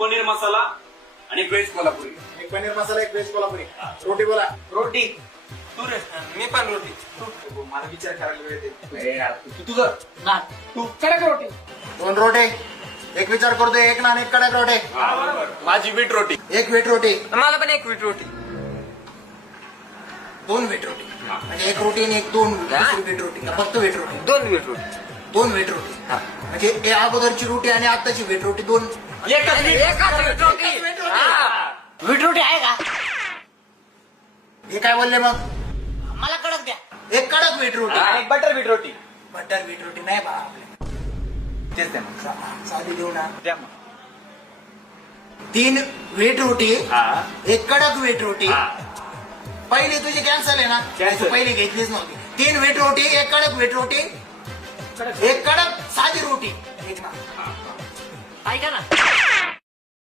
पनीर मसाला आणि व्हेज कोल्हापुरी. एक पनीर मसाला, एक व्हेज कोल्हापुरी. रोटी बोला. रोटी. तू रे मी पण रोटी. मला विचार करायला वेळ दे. तुझं ना तू कडक रोटी. 2 रोटे. एक विचार करतोय, एक नान, एक कडक रोटे. माझी बीट रोटी. एक व्हीट रोटी. मला पण एक वीट रोटी. 2 व्हीट रोटी. म्हणजे एक रोटी आणि एक 2 व्हीट रोटी. का फक्त व्हीट रोटी? 2 वीट रोटी. 2 व्हीट रोटी. म्हणजे हे अगोदरची रोटी आणि आताची व्हीट रोटी 2. एकाच वीट रोटी. हा. वीट रोटी आहे का? हे काय बोलले मग? मला कडक द्या. एक कडक व्हीट रोटी. आणि बटर बीट रोटी. बटर व्हीट रोटी नाही बा आपल्या. तेच द्या मग. साधी देऊ ना. द्या मग. 3 व्हीट रोटी, हा. एक कडक व्हीट रोटी. हा. पहिली तुझी कॅन्सल आहे ना? Cancel. तू पहिली घेतलीच नव्हती. 3 व्हीट रोटी, एक कडक व्हीट रोटी, एक कडक साधी रोटी. एक ना. ऐका ना